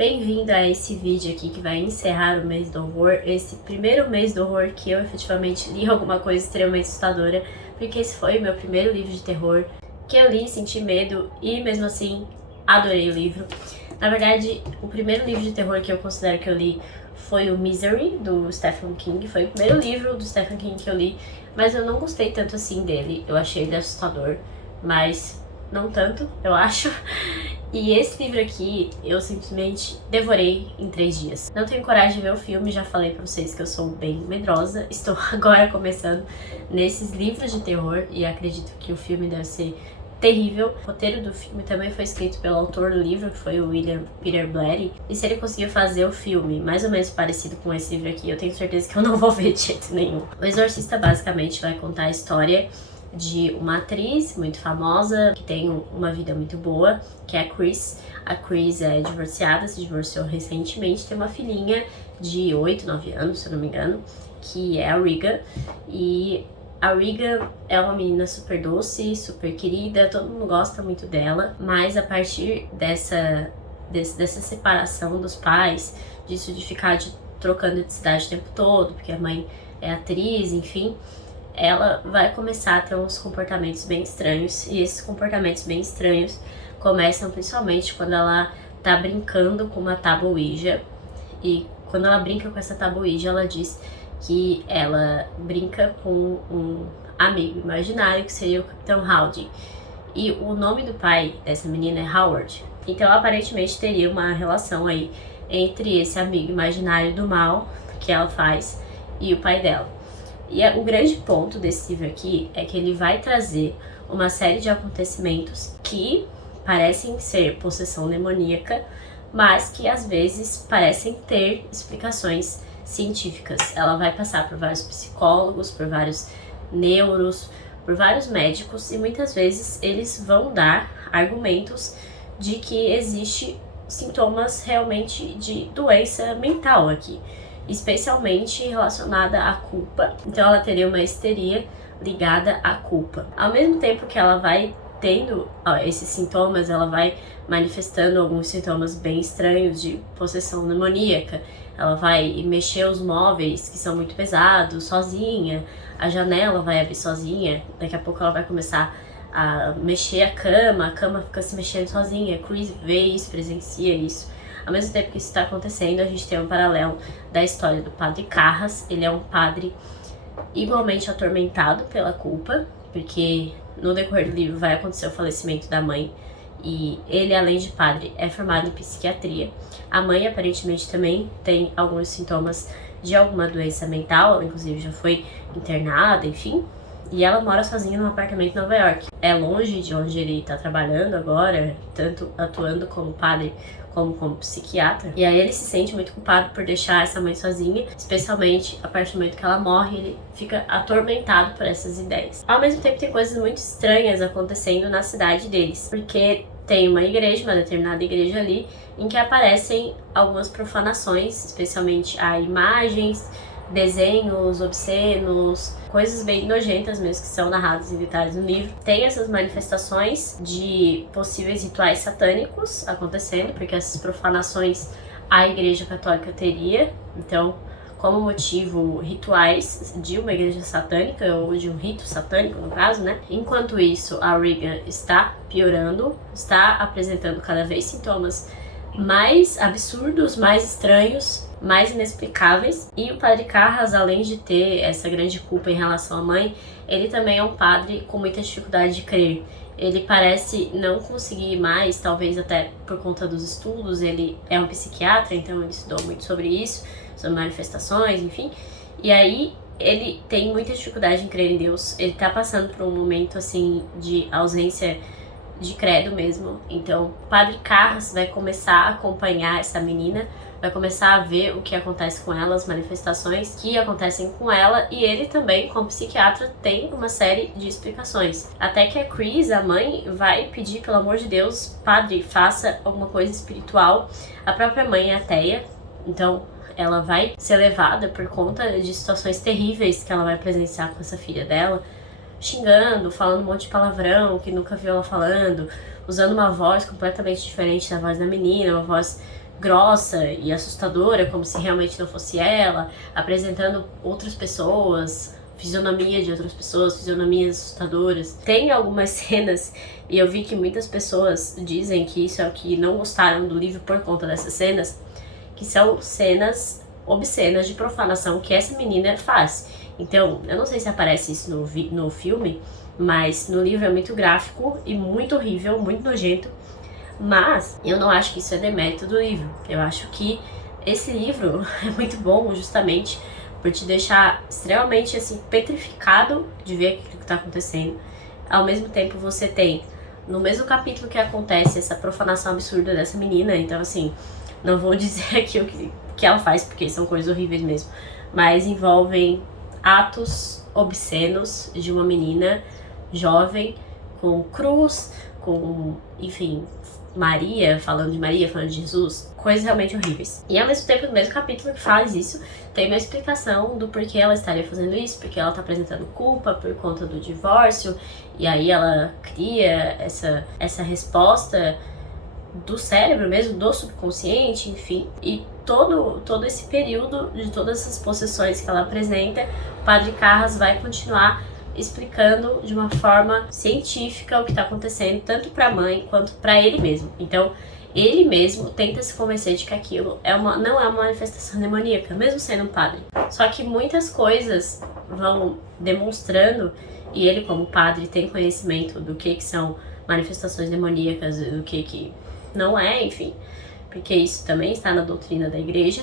Bem-vindo a esse vídeo aqui que vai encerrar o mês do horror, esse primeiro mês do horror que eu efetivamente li alguma coisa extremamente assustadora, porque esse foi o meu primeiro livro de terror que eu li, senti medo e mesmo assim adorei o livro. Na verdade, o primeiro livro de terror que eu considero que eu li foi o Misery, do Stephen King. Foi o primeiro livro do Stephen King que eu li, mas eu não gostei tanto assim dele. Eu achei ele assustador, mas não tanto, eu acho. E esse livro aqui, eu simplesmente devorei em 3 dias. Não tenho coragem de ver o filme, já falei pra vocês que eu sou bem medrosa. Estou agora começando nesses livros de terror e acredito que o filme deve ser terrível. O roteiro do filme também foi escrito pelo autor do livro, que foi o William Peter Blatty. E se ele conseguiu fazer o filme mais ou menos parecido com esse livro aqui, eu tenho certeza que eu não vou ver de jeito nenhum. O Exorcista basicamente vai contar a história de uma atriz muito famosa, que tem uma vida muito boa, que é a Chris. A Chris é divorciada, se divorciou recentemente, tem uma filhinha de 8, 9 anos, se eu não me engano, que é a Regan. E a Regan é uma menina super doce, super querida, todo mundo gosta muito dela, mas a partir dessa separação dos pais, disso de ficar trocando de cidade o tempo todo, porque a mãe é atriz, enfim, ela vai começar a ter uns comportamentos bem estranhos, e esses comportamentos bem estranhos começam principalmente quando ela tá brincando com uma tábua Ouija. E quando ela brinca com essa tábua Ouija, ela diz que ela brinca com um amigo imaginário, que seria o Capitão Howdy. E o nome do pai dessa menina é Howard. Então, aparentemente, teria uma relação aí entre esse amigo imaginário do mal que ela faz e o pai dela. E o grande ponto desse livro aqui é que ele vai trazer uma série de acontecimentos que parecem ser possessão demoníaca, mas que às vezes parecem ter explicações científicas. Ela vai passar por vários psicólogos, por vários neuros, por vários médicos, e muitas vezes eles vão dar argumentos de que existe sintomas realmente de doença mental aqui, especialmente relacionada à culpa. Então ela teria uma histeria ligada à culpa. Ao mesmo tempo que ela vai tendo esses sintomas, ela vai manifestando alguns sintomas bem estranhos de possessão demoníaca. Ela vai mexer os móveis que são muito pesados sozinha, a janela vai abrir sozinha, daqui a pouco ela vai começar a mexer a cama fica se mexendo sozinha. Chris vê isso, presencia isso. Ao mesmo tempo que isso está acontecendo, a gente tem um paralelo da história do padre Carras. Ele é um padre igualmente atormentado pela culpa, porque no decorrer do livro vai acontecer o falecimento da mãe, e ele, além de padre, é formado em psiquiatria. A mãe aparentemente também tem alguns sintomas de alguma doença mental, ela inclusive já foi internada, enfim. E ela mora sozinha num apartamento em Nova York. É longe de onde ele tá trabalhando agora, tanto atuando como padre como psiquiatra. E aí ele se sente muito culpado por deixar essa mãe sozinha, especialmente a partir do momento que ela morre, ele fica atormentado por essas ideias. Ao mesmo tempo tem coisas muito estranhas acontecendo na cidade deles, porque tem uma igreja, uma determinada igreja ali, em que aparecem algumas profanações, especialmente a imagens, desenhos obscenos, coisas bem nojentas mesmo, que são narradas em detalhes no livro. Tem essas manifestações de possíveis rituais satânicos acontecendo, porque essas profanações a Igreja Católica teria, então, como motivo, rituais de uma igreja satânica, ou de um rito satânico, no caso, né? Enquanto isso, a Regan está piorando, está apresentando cada vez sintomas mais absurdos, mais estranhos, mais inexplicáveis. E o padre Carras, além de ter essa grande culpa em relação à mãe, ele também é um padre com muita dificuldade de crer. Ele parece não conseguir mais, talvez até por conta dos estudos, ele é um psiquiatra, então ele estudou muito sobre isso, sobre manifestações, enfim. E aí ele tem muita dificuldade em crer em Deus. Ele tá passando por um momento assim de ausência de credo mesmo. Então o padre Carras vai começar a acompanhar essa menina, vai começar a ver o que acontece com ela, as manifestações que acontecem com ela, e ele também, como psiquiatra, tem uma série de explicações. Até que a Chris, a mãe, vai pedir, pelo amor de Deus, padre, faça alguma coisa espiritual. A própria mãe é ateia, então ela vai ser levada por conta de situações terríveis que ela vai presenciar com essa filha dela, xingando, falando um monte de palavrão que nunca viu ela falando, usando uma voz completamente diferente da voz da menina, uma voz grossa e assustadora, como se realmente não fosse ela, apresentando outras pessoas, fisionomia de outras pessoas, fisionomias assustadoras. Tem algumas cenas, e eu vi que muitas pessoas dizem que isso é o que não gostaram do livro por conta dessas cenas, que são cenas obscenas de profanação que essa menina faz. Então, eu não sei se aparece isso no filme, mas no livro é muito gráfico e muito horrível, muito nojento. Mas eu não acho que isso é demérito do livro. Eu acho que esse livro é muito bom justamente por te deixar extremamente assim petrificado de ver o que está acontecendo. Ao mesmo tempo você tem, no mesmo capítulo que acontece essa profanação absurda dessa menina, então assim, não vou dizer aqui o que ela faz, porque são coisas horríveis mesmo, mas envolvem atos obscenos de uma menina jovem com cruz, com, enfim, Maria, falando de Jesus, coisas realmente horríveis. E ao mesmo tempo, no mesmo capítulo que faz isso, tem uma explicação do porquê ela estaria fazendo isso, porque ela tá apresentando culpa por conta do divórcio, e aí ela cria essa resposta do cérebro mesmo, do subconsciente, enfim. E todo esse período de todas essas possessões que ela apresenta, o Padre Carras vai continuar explicando de uma forma científica o que está acontecendo, tanto para a mãe quanto para ele mesmo. Então, ele mesmo tenta se convencer de que aquilo não é uma manifestação demoníaca, mesmo sendo um padre. Só que muitas coisas vão demonstrando, e ele como padre tem conhecimento do que são manifestações demoníacas, do que não é, enfim, porque isso também está na doutrina da igreja.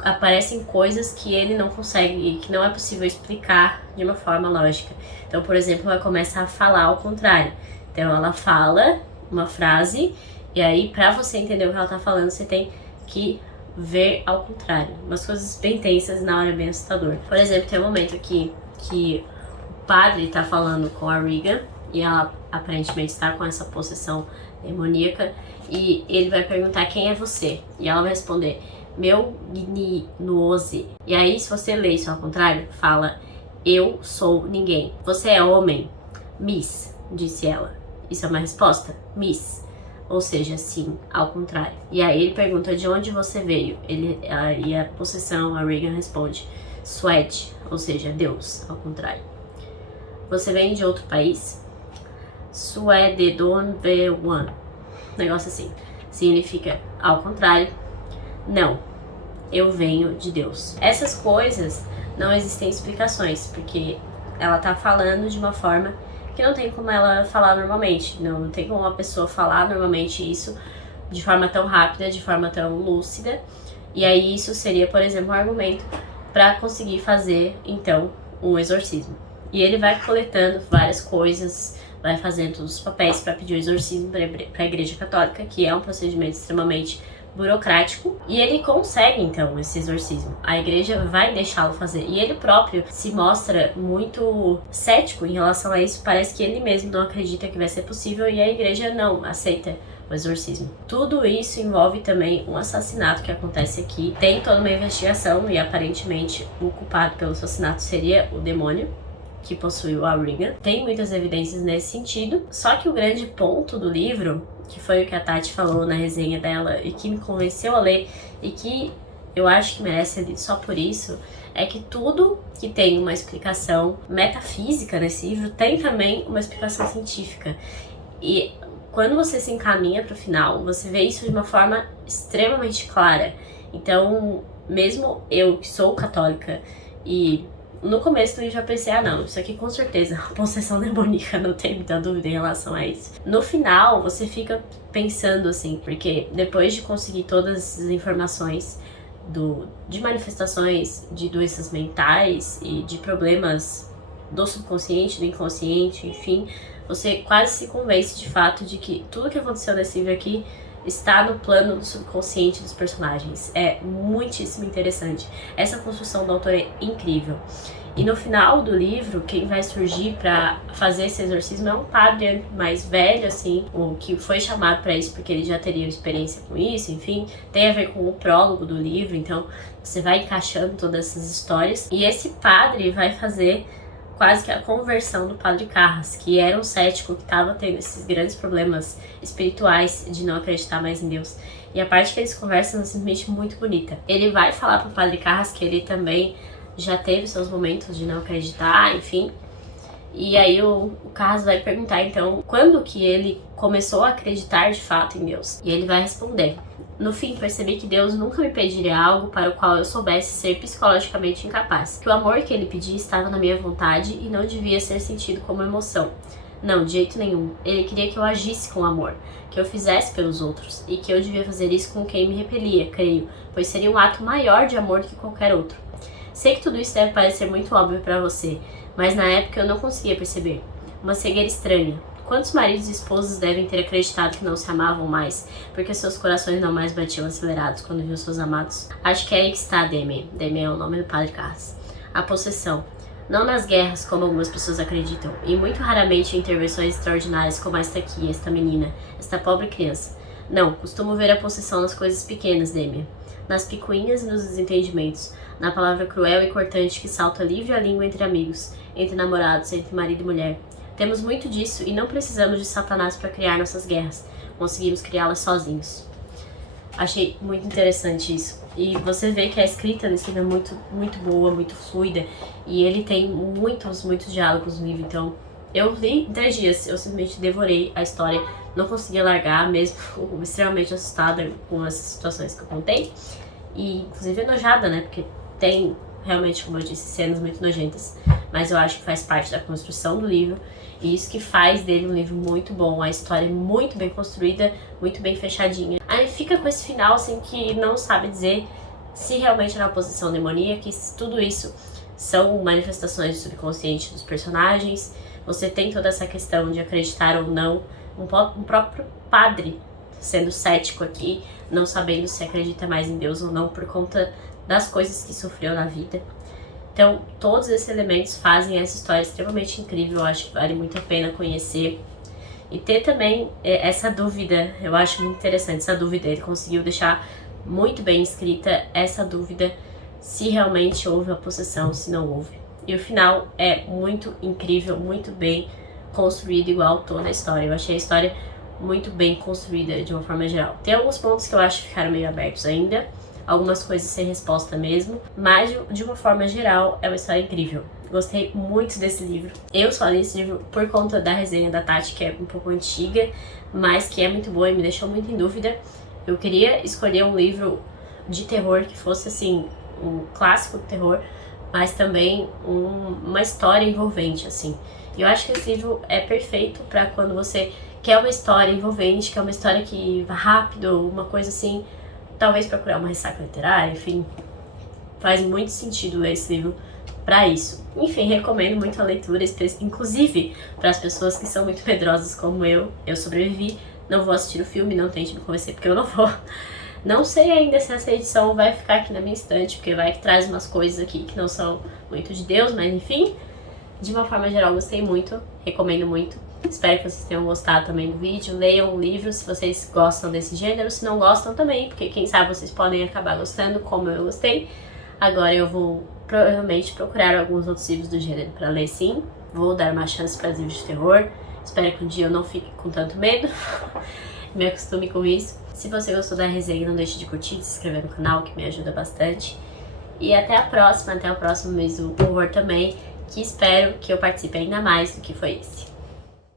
Aparecem coisas que ele não consegue, que não é possível explicar de uma forma lógica. Então, por exemplo, ela começa a falar ao contrário. Então, ela fala uma frase, e aí, pra você entender o que ela tá falando, você tem que ver ao contrário. Umas coisas bem tensas, na hora bem assustador. Por exemplo, tem um momento aqui que o padre tá falando com a Regan, e ela aparentemente está com essa possessão demoníaca, e ele vai perguntar quem é você, e ela vai responder meu gnose. E aí, se você lê isso ao contrário, fala eu sou ninguém. Você é homem? Miss, disse ela. Isso é uma resposta? Miss. Ou seja, sim, ao contrário. E aí ele pergunta de onde você veio. E a possessão, a Regan responde Swed, ou seja, Deus, ao contrário. Você vem de outro país? Swededonvewan. Negócio assim. Significa ao contrário. Não, eu venho de Deus. Essas coisas não existem explicações, porque ela tá falando de uma forma que não tem como ela falar normalmente. Não tem como uma pessoa falar normalmente isso de forma tão rápida, de forma tão lúcida. E aí isso seria, por exemplo, um argumento para conseguir fazer, então, um exorcismo. E ele vai coletando várias coisas, vai fazendo todos os papéis para pedir o exorcismo para a Igreja Católica, que é um procedimento extremamente burocrático, e ele consegue então esse exorcismo. A igreja vai deixá-lo fazer, e ele próprio se mostra muito cético em relação a isso. Parece que ele mesmo não acredita que vai ser possível, e a igreja não aceita o exorcismo. Tudo isso envolve também um assassinato que acontece aqui. Tem toda uma investigação, e aparentemente o culpado pelo assassinato seria o demônio que possuiu a Regan. Tem muitas evidências nesse sentido, só que o grande ponto do livro, que foi o que a Tati falou na resenha dela e que me convenceu a ler, e que eu acho que merece ser lido só por isso, é que tudo que tem uma explicação metafísica nesse livro tem também uma explicação científica. E quando você se encaminha para o final, você vê isso de uma forma extremamente clara. Então, mesmo eu que sou católica, e no começo do livro eu pensei, não, isso aqui com certeza é uma possessão demoníaca, não tenho muita dúvida em relação a isso. No final, você fica pensando assim, porque depois de conseguir todas essas informações de manifestações de doenças mentais e de problemas do subconsciente, do inconsciente, enfim, você quase se convence de fato de que tudo que aconteceu nesse livro aqui está no plano do subconsciente dos personagens. É muitíssimo interessante. Essa construção do autor é incrível. E no final do livro, quem vai surgir para fazer esse exorcismo é um padre mais velho, assim, o que foi chamado para isso porque ele já teria experiência com isso, enfim. Tem a ver com o prólogo do livro, então você vai encaixando todas essas histórias. E esse padre vai fazer quase que a conversão do Padre Carras, que era um cético que estava tendo esses grandes problemas espirituais de não acreditar mais em Deus. E a parte que eles conversam é simplesmente muito bonita. Ele vai falar pro Padre Carras que ele também já teve seus momentos de não acreditar, enfim. E aí o Carras vai perguntar, então, quando que ele começou a acreditar de fato em Deus? E ele vai responder: no fim, percebi que Deus nunca me pediria algo para o qual eu soubesse ser psicologicamente incapaz. Que o amor que ele pedia estava na minha vontade e não devia ser sentido como emoção. Não, de jeito nenhum. Ele queria que eu agisse com amor, que eu fizesse pelos outros, e que eu devia fazer isso com quem me repelia, creio, pois seria um ato maior de amor do que qualquer outro. Sei que tudo isso deve parecer muito óbvio para você, mas na época eu não conseguia perceber. Uma cegueira estranha. Quantos maridos e esposas devem ter acreditado que não se amavam mais, porque seus corações não mais batiam acelerados quando viam seus amados? Acho que é aí que está Damien. Damien é o nome do Padre Carras. A possessão. Não nas guerras, como algumas pessoas acreditam, e muito raramente em intervenções extraordinárias como esta aqui, esta menina, esta pobre criança. Não, costumo ver a possessão nas coisas pequenas, Damien. Nas picuinhas e nos desentendimentos, na palavra cruel e cortante que salta livre a língua entre amigos, entre namorados, entre marido e mulher. Temos muito disso e não precisamos de Satanás para criar nossas guerras. Conseguimos criá-las sozinhos. Achei muito interessante isso. E você vê que a escrita desse livro é muito boa, muito fluida. E ele tem muitos diálogos no livro. Então, eu li em 3 dias. Eu simplesmente devorei a história. Não conseguia largar, mesmo extremamente assustada com as situações que eu contei. E, inclusive, enojada, né? Porque tem, realmente, como eu disse, cenas muito nojentas. Mas eu acho que faz parte da construção do livro. E isso que faz dele um livro muito bom. A história é muito bem construída, muito bem fechadinha. Aí fica com esse final, assim, que não sabe dizer se realmente é uma possessão demoníaca, se tudo isso são manifestações do subconsciente dos personagens. Você tem toda essa questão de acreditar ou não. Um próprio padre sendo cético aqui, não sabendo se acredita mais em Deus ou não por conta das coisas que sofreu na vida. Então, todos esses elementos fazem essa história extremamente incrível. Eu acho que vale muito a pena conhecer. E ter também essa dúvida, eu acho muito interessante essa dúvida. Ele conseguiu deixar muito bem escrita essa dúvida se realmente houve a possessão, se não houve. E o final é muito incrível, muito bem construído, igual toda a história. Eu achei a história muito bem construída de uma forma geral. Tem alguns pontos que eu acho que ficaram meio abertos ainda. Algumas coisas sem resposta mesmo, mas de uma forma geral é uma história incrível. Gostei muito desse livro. Eu só li esse livro por conta da resenha da Tati, que é um pouco antiga, mas que é muito boa e me deixou muito em dúvida. Eu queria escolher um livro de terror que fosse assim, um clássico de terror, mas também uma história envolvente, assim. E eu acho que esse livro é perfeito para quando você quer uma história envolvente, quer uma história que vá rápido, uma coisa assim. Talvez procurar uma ressaca literária, enfim, faz muito sentido ler esse livro para isso. Enfim, recomendo muito a leitura, inclusive para as pessoas que são muito medrosas como eu. Eu sobrevivi, não vou assistir o filme, não tente me convencer porque eu não vou. Não sei ainda se essa edição vai ficar aqui na minha estante, porque vai que traz umas coisas aqui que não são muito de Deus, mas enfim, de uma forma geral gostei muito, recomendo muito. Espero que vocês tenham gostado também do vídeo. Leiam o livro se vocês gostam desse gênero. Se não gostam também, porque quem sabe vocês podem acabar gostando, como eu gostei. Agora eu vou provavelmente procurar alguns outros livros do gênero para ler, sim. Vou dar uma chance para os livros de terror. Espero que um dia eu não fique com tanto medo. Me acostume com isso. Se você gostou da resenha, não deixe de curtir e se inscrever no canal, que me ajuda bastante. E até a próxima, até o próximo mês do horror também, que espero que eu participe ainda mais do que foi esse.